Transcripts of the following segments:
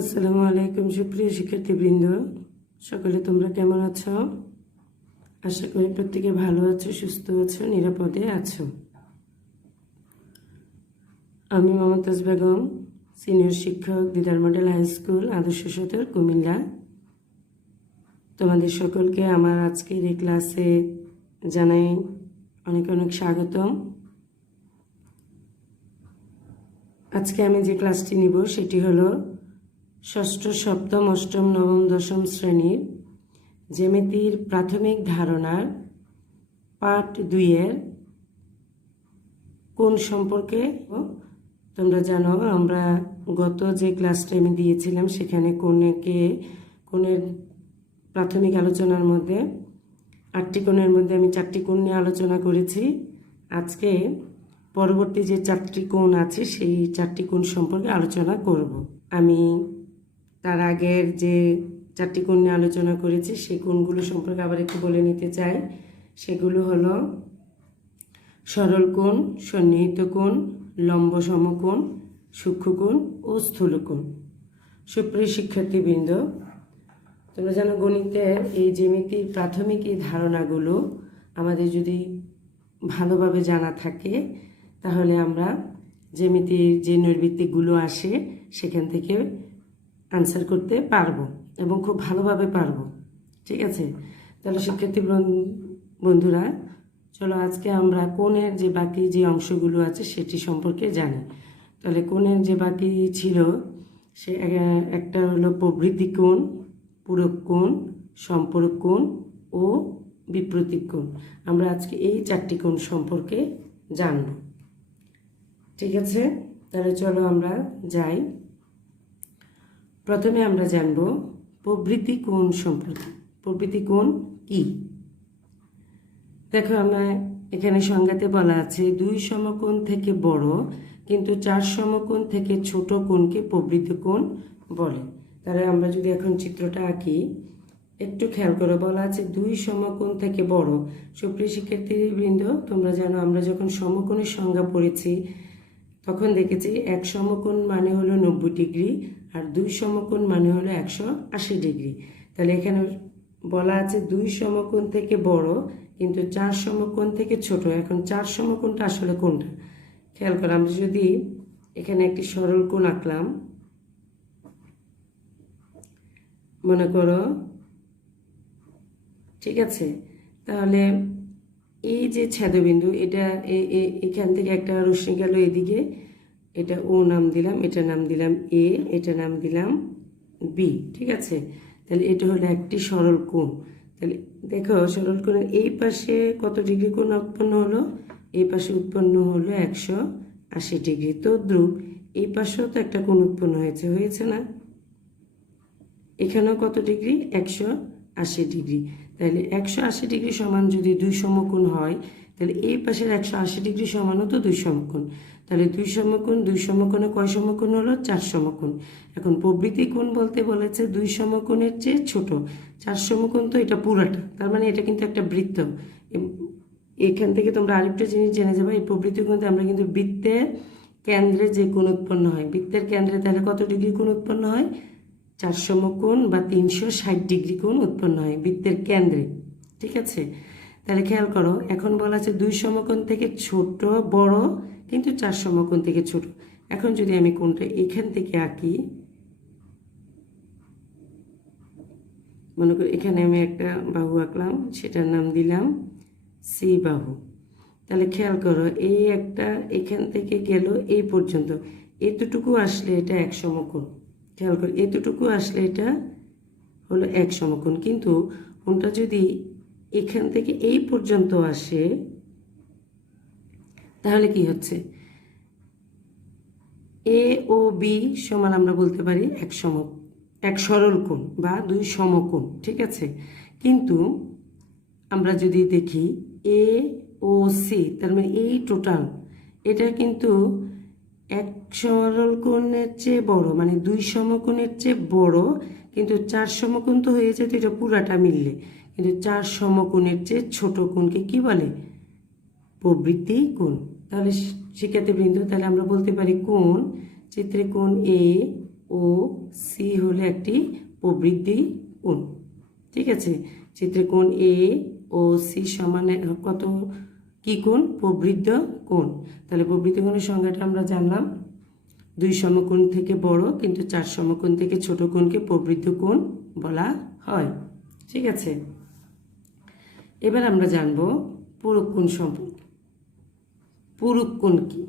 আসসালামু আলাইকুম সুপ্রিয় শিক্ষার্থীবৃন্দ, সকলে তোমরা কেমন আছো? আশা করি প্রত্যেকে ভালো আছো, সুস্থ আছো, নিরাপদে আছো। আমি মমতাজ বেগম, সিনিয়র শিক্ষক, দিদার মডেল হাই স্কুল, আদর্শ সদর, কুমিল্লা। তোমাদের সকলকে আমার আজকের এই ক্লাসে জানাই অনেক অনেক স্বাগতম। আজকে আমি যে ক্লাসটি নিব সেটি হলো ষষ্ঠ, সপ্তম, অষ্টম, নবম, দশম শ্রেণীর জ্যামিতির প্রাথমিক ধারণার পার্ট 2-এর কোণ সম্পর্কে। তোমরা জানো আমরা গত যে ক্লাসটা আমি দিয়েছিলাম সেখানে কোণের প্রাথমিক আলোচনার মধ্যে 8টি কোণের মধ্যে আমি 4টি কোণ নিয়ে আলোচনা করেছি। আজকে পরবর্তী যে 4টি কোণ আছে সেই 4টি কোণ সম্পর্কে আলোচনা করব। আমি তার আগের যে 4টি কোণ নিয়ে আলোচনা করেছি সেই কোণগুলো সম্পর্কে আবার একটু বলে নিতে চাই। সেগুলো হলো সরল কোণ, সন্নিহিত কোণ, লম্ব সমকোণ, সূক্ষ্মকোণ ও স্থূলকোণ। সুপ্রিয় শিক্ষার্থীবৃন্দ, তোমরা জানো গণিতের এই জ্যামিতির প্রাথমিক এই ধারণাগুলো আমাদের যদি ভালোভাবে জানা থাকে তাহলে আমরা জ্যামিতির যে নৈর্বৃত্তিকগুলো আসে সেখান থেকে আনসার করতে পারবো এবং খুব ভালোভাবে পারবো। ঠিক আছে, তাহলে শিক্ষার্থী বন্ধুরা, চলো আজকে আমরা কোণের যে বাকি যে অংশগুলো আছে সেটি সম্পর্কে জানি। তাহলে কোণের যে বাকি ছিল সে একটা হলো প্রবৃদ্ধি কোণ, পূরক কোণ, সম্পূরক কোণ ও বিপরীত কোণ। আমরা আজকে এই 4টি কোণ সম্পর্কে জানব। ঠিক আছে, তাহলে চলো আমরা যাই। প্রথমে আমরা জানব প্রবৃদ্ধি কোণ সম্পর্কে। প্রবৃদ্ধি কোণ কি? দেখো, আমার এখানে সংজ্ঞাতে বলা আছে 2 সমকোণ থেকে বড় কিন্তু 4 সমকোণ থেকে ছোট কোণকে প্রবৃদ্ধি কোণ বলে। তাহলে আমরা যদি এখন চিত্রটা আঁকি, একটু খেয়াল করে বলা আছে 2 সমকোণ থেকে বড়। সুপ্রিয় শিক্ষার্থীবৃন্দ, তোমরা জানো আমরা যখন সমকোণের সংজ্ঞা পড়েছি তখন দেখেছি 1 সমকোণ মানে হলো 90 ডিগ্রি আর 2 সমকোণ মানে হলো 180 ডিগ্রি। তাহলে এখানে বলা আছে 2 সমকোণ থেকে বড় কিন্তু 4 সমকোণ থেকে ছোট। এখন 4 সমকোণটা আসলে কোনটা খেয়াল করো। আমরা যদি এখানে একটি সরল কোণ আঁকলাম, মনে করো, ঠিক আছে, তাহলে এই যে ছেদবিন্দু এটা এখান থেকে একটা রশ্মি গেল এদিকে, এটা ও নাম দিলাম, এটা নাম দিলাম এ, এটা নাম দিলাম বি। ঠিক আছে, তাহলে এটা হলো একটি সরল কোণ। তাহলে দেখো সরল কোণের এই পাশে কত ডিগ্রি কোণ উৎপন্ন হলো? এই পাশে উৎপন্ন হলো 180 ডিগ্রি। তো ধ্রুব এই পাশেও তো একটা কোণ উৎপন্ন হয়েছে না? এখানেও কত ডিগ্রি? 180 ডিগ্রি। তাহলে 180 ডিগ্রি সমান যদি 2 সমকোণ হয় তাহলে এই পাশের 180 ডিগ্রি সমানও তো 2 সমকোণ। তাহলে 2 সমকোণ, 2 সমকোণে কয় সমকোণ হলো? 4 সমকোণ। এখন প্রবৃদ্ধি কোণ বলতে বলেছে 2 সমকোণের চেয়ে ছোট। 4 সমকোণ তো এটা পুরাটা, তার মানে এটা কিন্তু একটা বৃত্ত। এখান থেকে তোমরা আরেকটা জিনিস জেনে যাবে, এই প্রবৃদ্ধি কোণতে আমরা কিন্তু বৃত্তের কেন্দ্রে যে কোণ উৎপন্ন হয়, বৃত্তের কেন্দ্রে তাহলে কত ডিগ্রি কোণ উৎপন্ন হয়? 4 সমকোণ বা 360 ডিগ্রি কোণ উৎপন্ন হয় বৃত্তের কেন্দ্রে। ঠিক আছে, তাহলে খেয়াল করো, এখন বলা আছে 2 সমকোণ থেকে ছোট বড় কিন্তু 4 সমকোণ থেকে ছোট। এখন যদি আমি কোণটা এখান থেকে আঁকি, মনে করি এখানে আমি একটা বাহু আঁকলাম, সেটার নাম দিলাম সি বাহু। তাহলে খেয়াল করো, এই একটা এখান থেকে গেল এই পর্যন্ত, এতটুকু আসলে এটা 1 সমকোণ। খেয়াল করো, এতটুকু আসলে এটা হলো 1 সমকোণ। কিন্তু কোণটা যদি এখান থেকে এই পর্যন্ত আসে তাহলে কি হচ্ছে? এ ও বি সমান আমরা বলতে পারি এক সরল কোণ বা 2 সমকোণ। ঠিক আছে, কিন্তু আমরা যদি দেখি এ ও সি, তার মানে এই টোটাল এটা কিন্তু 1 সরল কোণের চেয়ে বড়, মানে 2 সমকোণের চেয়ে বড়, কিন্তু 4 সমকোণ তো হয়ে যায় তো এটা পুরাটা মিললে, কিন্তু 4 সমকোণের চেয়ে ছোট কোণকে কি বলে? প্রবৃদ্ধি কোণ। তাহলে শিক্ষার্থীবৃন্দ, তাহলে আমরা বলতে পারি কোণ চিত্রে কোণ এ ও সি হলো একটি প্রবৃদ্ধি কোণ। ঠিক আছে, চিত্রে কোণ এ ও সি সমান কত কি কোণ? প্রবৃদ্ধ কোণ। তাহলে প্রবৃদ্ধ কোণের সংজ্ঞাটা আমরা জানলাম, দুই সমকোণ থেকে বড় কিন্তু চার সমকোণ থেকে ছোট কোণকে প্রবৃদ্ধ কোণ বলা হয়। ঠিক আছে, এবার আমরা জানব পূরক কোণ সম্পর্কে। পূরক কোণ কি?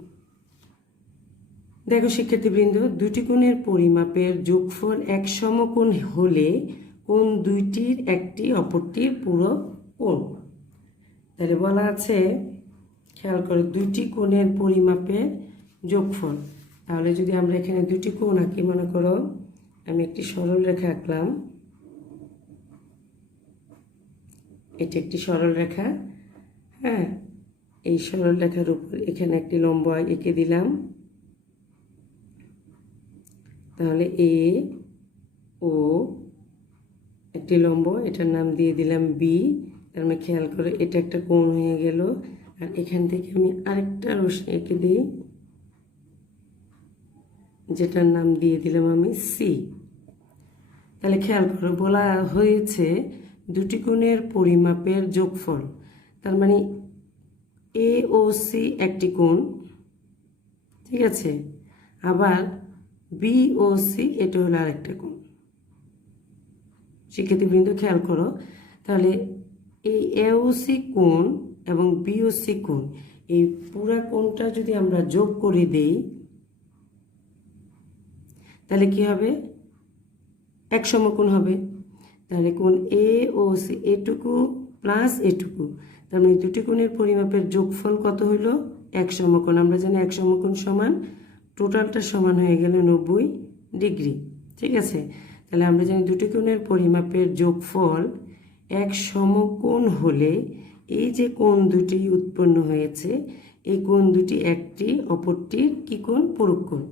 দেখো শিক্ষার্থীবৃন্দ, দুটি কোণের পরিমাপের যোগফল এক সমকোণ হলে কোণ দুইটির একটি অপরটির পূরক কোণ। তাহলে বলা আছে, খেয়াল করো, দুটি কোণের পরিমাপের যোগফল। তাহলে যদি আমরা এখানে দুটি কোণ আঁকি, মনে করো আমি একটি সরল রেখা আঁকলাম, এটি একটি সরল রেখা। হ্যাঁ, এই সরল রেখার উপর এখানে একটি লম্ব এঁকে দিলাম। তাহলে এ ও একটি লম্ব, এটার নাম দিয়ে দিলাম বি। তার মানে খেয়াল করে এটা একটা কোণ হয়ে গেল। আর এখান থেকে আমি আরেকটা রশ্মি এঁকে দিই, যেটার নাম দিয়ে দিলাম আমি সি। তাহলে খেয়াল করো, বলা হয়েছে দুটি কোণের পরিমাপের যোগফল। তার মানে এ ও সি একটি কোণ, ঠিক আছে, আবার বি ও সি এটা হলো আরেকটা কোণ। শিক্ষার্থীবৃন্দ খেয়াল করো, তাহলে এই এ ও সি কোণ এবং বি ও সি কোণ, এই পুরা কোণটা যদি আমরা যোগ করে দেই তাহলে কি হবে? এক সমকোণ হবে। তাহলে কোণ এ ও সি এটুকু প্লাস এটুকু, তার মানে দুটি কোণের পরিমাপের যোগফল কত হইল? এক সমকোণ। আমরা জানি এক সমকোণ সমান টোটালটা সমান হয়ে গেল 90 ডিগ্রি। ঠিক আছে, তাহলে আমরা জানি দুটি কোণের পরিমাপের যোগফল এক সমকোণ হলে এই যে কোণ দুটি উৎপন্ন হয়েছে, এই কোণ দুটি একটি অপরটির কি কোণ? পূরক কোণ।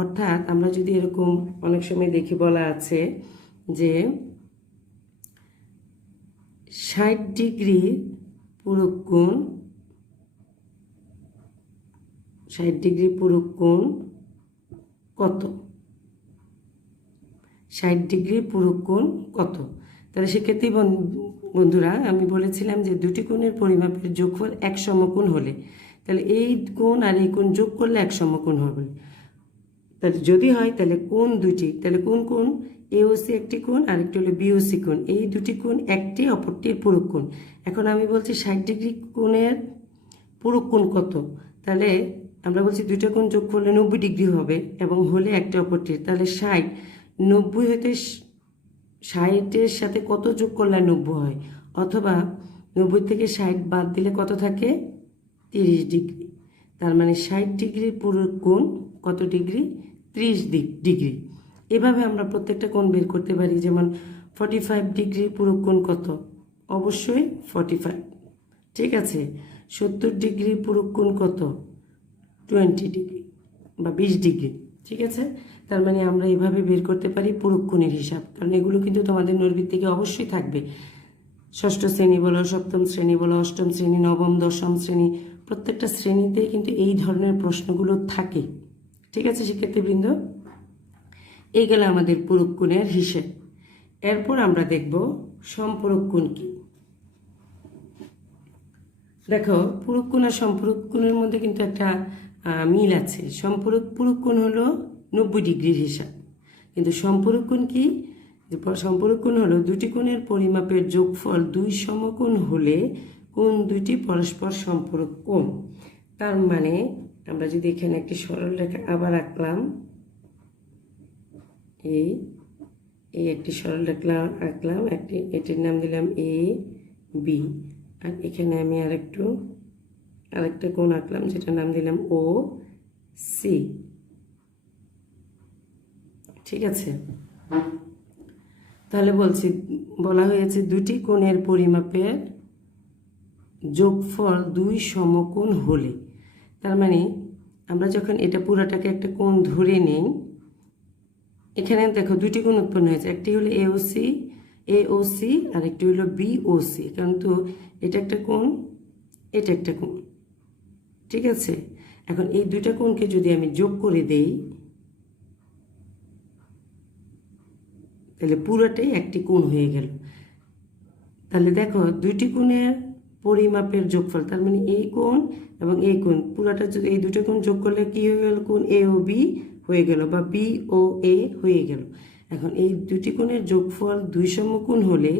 অর্থাৎ আমরা যদি এরকম অনেক সময় দেখি, বলা আছে যে 60 ডিগ্রি পূরক কোণ, 60 ডিগ্রি পূরক কোণ কত? 60 ডিগ্রি পূরক কোণ কত? তাহলে সেক্ষেত্রে বন্ধুরা আমি বলেছিলাম যে দুটি কোণের পরিমাপের যোগফল এক সমকোণ হলে, তাহলে এই কোণ আর এই কোণ যোগ করলে এক সমকোণ হবে। তাহলে যদি হয় তাহলে কোণ দুটি, তাহলে কোন কোণ? এ ও সি একটি কোণ, আরেকটি হলো বি ও সি কোণ। এই দুটি কোণ একটি অপরটির পূরক কোণ। এখন আমি বলছি 60 ডিগ্রি কোণের পূরক কোণ কত? তাহলে আমরা বলছি দুইটা কোণ যোগ করলে 90 ডিগ্রি হবে এবং হলে একটা অপরটির। তাহলে 60, 90 হইতে 60-এর সাথে কত যোগ করলে 90 হয়? অথবা 90 থেকে 60 বাদ দিলে কত থাকে? 30 ডিগ্রি। তার মানে 60 ডিগ্রির পূরক কোণ কত ডিগ্রি? 30 ডিগ্রি। এভাবে আমরা প্রত্যেকটা কোণ বের করতে পারি। যেমন 45 ডিগ্রির পূরক কোণ কত? অবশ্যই 45। ঠিক আছে, 70 ডিগ্রির পূরক কোণ কত? 20 ডিগ্রি বা 20 ডিগ্রি। ঠিক আছে, তার মানে আমরা এইভাবে বের করতে পারি পূরক কোণের হিসাব। কারণ এগুলো কিন্তু তোমাদের নৈর্বৃত্তিকে অবশ্যই থাকবে। ষষ্ঠ শ্রেণী বলো, সপ্তম শ্রেণী বলো, অষ্টম শ্রেণী, নবম, দশম শ্রেণী, প্রত্যেকটা শ্রেণীতেই কিন্তু এই ধরনের প্রশ্নগুলো থাকে। ঠিক আছে শিক্ষার্থীবৃন্দ, এই গেল আমাদের পূরক কোণের হিসেব। এরপর আমরা দেখব সম্পূরক কোণ কি। দেখো, পূরক কোণ আর সম্পূরক কোণের মধ্যে কিন্তু একটা মিল আছে। পূরক কোণ হলো 90 ডিগ্রির হিসাব, কিন্তু সম্পূরক কোণ কি? সম্পূরক কোণ হলো দুটি কোণের পরিমাপের যোগফল দুই সমকোণ হলে কোণ দুটি পরস্পর সম্পূরক কোণ। তার মানে আমরা যদি এখানে একটি সরল রেখা আবার আঁকলাম, এই একটি সরল রেখা আঁকলাম, এটির নাম দিলাম এ বি। আর এখানে আমি আরেকটা কোণ আঁকলাম, যেটার নাম দিলাম ও সি। ঠিক আছে, তাহলে বলা হয়েছে দুটি কোণের পরিমাপের যোগফল দুই সমকোণ হলে। তার মানে আমরা যখন এটা পুরাটাকে একটা কোণ ধরে নেই, এখানে দেখো দুটি কোণ উৎপন্ন হয়েছে, একটি হলো এ ও সি আর একটি হলো বি ও সি। কারণ তো এটা একটা কোণ, এটা একটা কোণ। ঠিক আছে, এখন এই দুইটা কোণকে যদি আমি যোগ করে দেই, তাহলে পুরোটাই একটি কোণ হয়ে গেল। তাহলে দেখো দুইটি কোণের পরিমাপের যোগফল, তার মানে এই কোণ এবং এই কোণ পুরোটা যদি এই দুটো কোণ যোগ করলে কি হয়ে গেল, কোণ এ ও বি হয়ে গেল বা বি ও এ হয়ে গেল। এখন এই দুটি কোণের যোগফল দুই সমকোণ হলে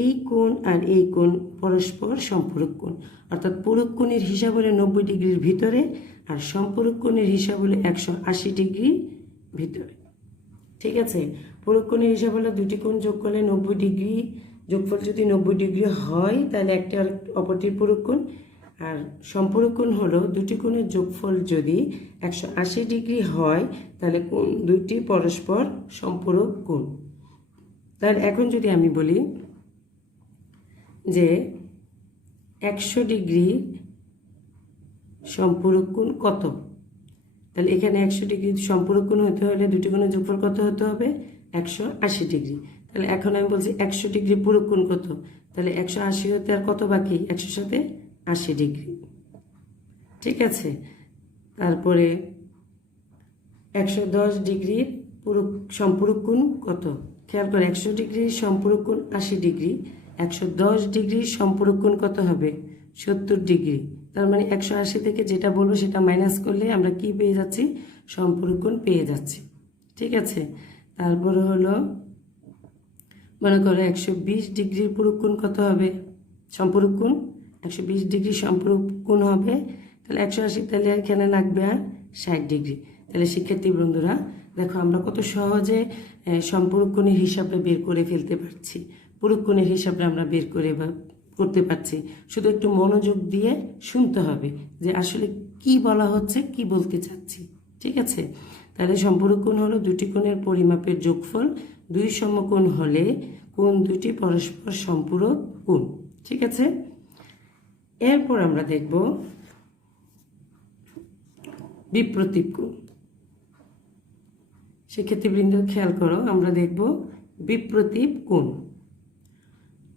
এই কোণ আর এই কোণ পরস্পর সম্পূরক কোণ, অর্থাৎ পূরক কোণের হিসাব হলে 90 ডিগ্রির ভিতরে আর সম্পূরক কোণের হিসাব হলে 180 ডিগ্রির ভিতরে। ঠিক আছে, পূরক কোণের হিসাব হলে দুটি কোণ যোগ করলে 90 ডিগ্রি, যোগফল যদি 90 ডিগ্রি হয় তাহলে একটি অপরটির পূরক কোণ, আর সম্পূরক কোণ হলো দুটি কোণের যোগফল যদি 180 ডিগ্রি হয় তাহলে কোণ দুটি পরস্পর সম্পূরক কোণ। তাহলে এখন যদি আমি বলি যে 100 ডিগ্রি সম্পূরক কোণ কত, তাহলে এখানে 100 ডিগ্রি সম্পূরক কোণ হতে হলে দুটি কোণের যোগফল কত হতে হবে, 180 ডিগ্রি। তাহলে এখন আমি বলছি 100 ডিগ্রি পূরক কোণ কত, তাহলে 180 হতে আর কত বাকি, 100 সাথে 80 ডিগ্রি। ঠিক আছে, তারপরে 110 ডিগ্রির সম্পূরক কোণ কত, খেয়াল করে 100 ডিগ্রির সম্পূরক কোণ 80 ডিগ্রি, 110 ডিগ্রির সম্পূরক কোণ কত হবে, 70 ডিগ্রি। তার মানে 180 থেকে যেটা বলবো সেটা মাইনাস করলে আমরা কি পেয়ে যাচ্ছি, সম্পূরক কোণ পেয়ে যাচ্ছি। ঠিক আছে, তারপরে হলো মনে করো 120 ডিগ্রির পূরক কোণ কত হবে, সম্পূরক কোণ 120 ডিগ্রি সম্পূরক কোণ হবে, তাহলে 180, তাহলে এখানে লাগবে আর 60 ডিগ্রি। তাহলে শিক্ষার্থী বন্ধুরা দেখো আমরা কত সহজে সম্পূরক কোণের হিসাবটা বের করে ফেলতে পারছি, পূরক কোণের হিসাবটা আমরা বের করতে পারছি। শুধু একটু মনোযোগ দিয়ে শুনতে হবে যে আসলে কি বলা হচ্ছে, কি বলতে চাচ্ছি। ঠিক আছে, তাহলে সম্পূরক কোণ হলো দুটি কোণের পরিমাপের যোগফল, দুই সমকোণ হলে কোণ দুটি পরস্পর সম্পূরক কোণ। ঠিক আছে, এরপর আমরা দেখব বিপ্রতীপ কোণ। শিক্ষার্থীবৃন্দ খেয়াল করো, আমরা দেখব বিপ্রতীপ কোণ।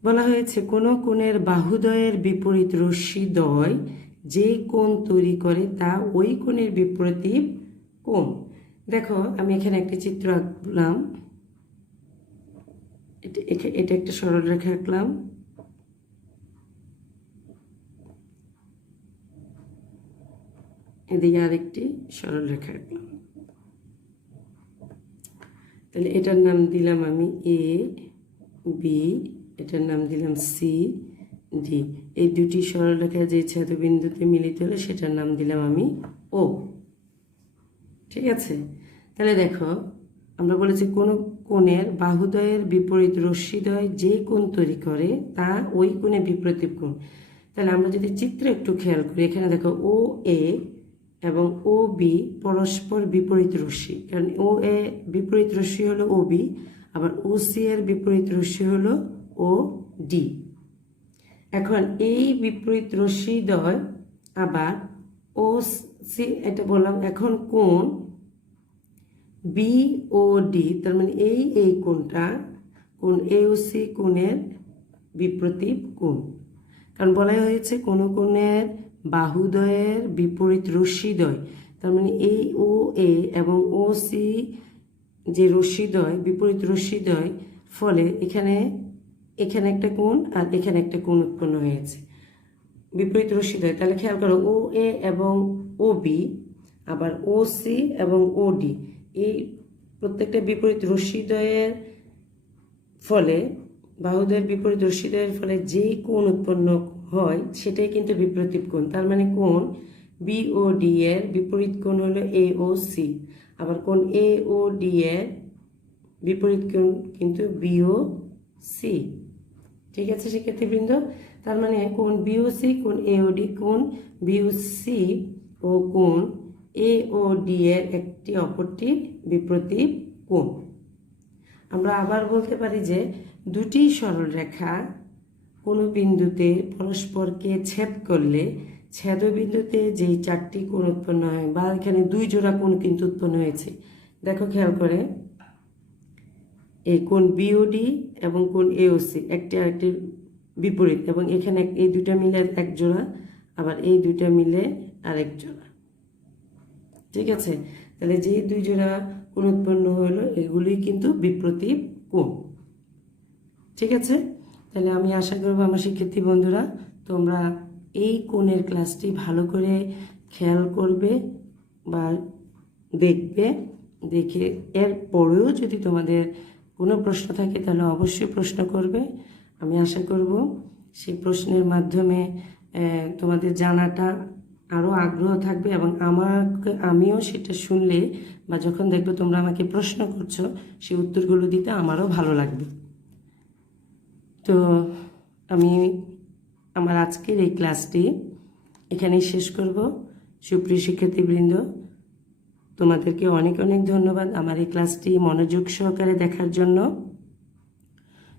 বলা হয়েছে কোন কোণের বাহুদ্বয়ের বিপরীত রশ্মিদ্বয় যে কোণ তৈরি করে তা ওই কোণের বিপ্রতীপ কোণ। দেখো আমি এখানে একটি চিত্র আঁকলাম, এটা একটা সরলরেখা আঁকলাম, এদিকে আরেকটি সরলরেখা আঁকলাম। তাহলে এটার নাম দিলাম আমি এ বি, এটার নাম দিলাম সি ডি। এই দুটি সরলরেখা যে ছেদবিন্দুতে মিলিত হলো সেটার নাম দিলাম আমি ও। ঠিক আছে, তাহলে দেখো আমরা বলেছি কোন কোণের বাহুদ্বয়ের বিপরীত রশ্মিদ্বয় যে কোণ তৈরি করে তা ওই কোণের বিপরীত কোণ। তাহলে আমরা যদি চিত্র একটু খেয়াল করি, এখানে দেখো ও এ এবং ও বি পরস্পর বিপরীত রশ্মি, কারণ ও এ বিপরীত রশ্মি হলো ও বি, আবার ও সি এর বিপরীত রশ্মি হলো ও ডি। এখন এই বিপরীত রশ্মিদ্বয় আবার ও সি, এটা বললাম। এখন কোণ বি ও ডি, তার মানে এই কোণটা কোণ এ ও সি কোণের বিপরীত কোণ, কারণ বলা হয়েছে কোন কোণের বাহুদ্বয়ের বিপরীত রশ্মিদ্বয়, তার মানে এই ও এ এবং ও সি যে রশ্মিদ্বয় বিপরীত রশ্মিদ্বয়, ফলে এখানে একটা কোণ আর এখানে একটা কোণ উৎপন্ন হয়েছে বিপরীত রশ্মিদ্বয়। তাহলে খেয়াল করো ও এ এবং ও বি, আবার ও সি এবং ও ডি, এই প্রত্যেকটা বিপরীত রশ্মিদ্বয়ের ফলে বাহুদ্বয়ের বিপরীত রশ্মিদ্বয়ের ফলে যেই কোণ উৎপন্ন হয় সেটাই কিন্তু বিপরীত কোণ। তার মানে কোণ বি ও ডি এর বিপরীত কোণ হলো এ ও সি, আবার কোণ এ ও ডি এর বিপরীত কোণ কিন্তু বি ও সি। ঠিক আছে শিক্ষার্থীবৃন্দ, তার মানে কোণ বি ও সি, কোণ এ ও ডি, কোণ বি ও সি ও কোণ এ ও ডি এর একটি অপরটির বিপরীত কোণ। আমরা আবার বলতে পারি যে দুটি সরলরেখা কোনো বিন্দুতে পরস্পরকে ছেদ করলে ছেদবিন্দুতে যেই চারটি কোণ উৎপন্ন হয়, বা এখানে দুই জোড়া কোণ কিন্তু উৎপন্ন হয়েছে। দেখো খেয়াল করে এই কোণ বিওডি এবং কোণ এওসি একটি আরেকটির বিপরীত, এবং এখানে এই দুইটা মিলে এক জোড়া, আবার এই দুইটা মিলে আরেক জোড়া। ঠিক আছে, তাহলে যেই দুই জোড়া কোণ উৎপন্ন হলো, এগুলি কিন্তু বিপ্রতীপ কোণ। ঠিক আছে, তাহলে আমি আশা করব আমার শিক্ষার্থী বন্ধুরা তোমরা এই কোণের ক্লাসটি ভালো করে খেয়াল করবে বা দেখবে। দেখে এর পরেও যদি তোমাদের কোনো প্রশ্ন থাকে তাহলে অবশ্যই প্রশ্ন করবে। আমি আশা করব সেই প্রশ্নের মাধ্যমে তোমাদের জানাটা আরও আগ্রহ থাকবে এবং আমিও সেটা শুনলে বা যখন দেখবে তোমরা আমাকে প্রশ্ন করছো সেই উত্তরগুলো দিতে আমারও ভালো লাগবে। তো আমি আমার আজকের এই ক্লাসটি এখানেই শেষ করব। সুপ্রিয় শিক্ষার্থীবৃন্দ, তোমাদেরকে অনেক অনেক ধন্যবাদ আমার এই ক্লাসটি মনোযোগ সহকারে দেখার জন্য।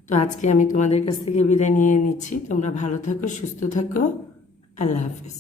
তো আজকে আমি তোমাদের কাছ থেকে বিদায় নিয়ে নিচ্ছি। তোমরা ভালো থাকো, সুস্থ থাকো। আল্লাহ হাফেজ।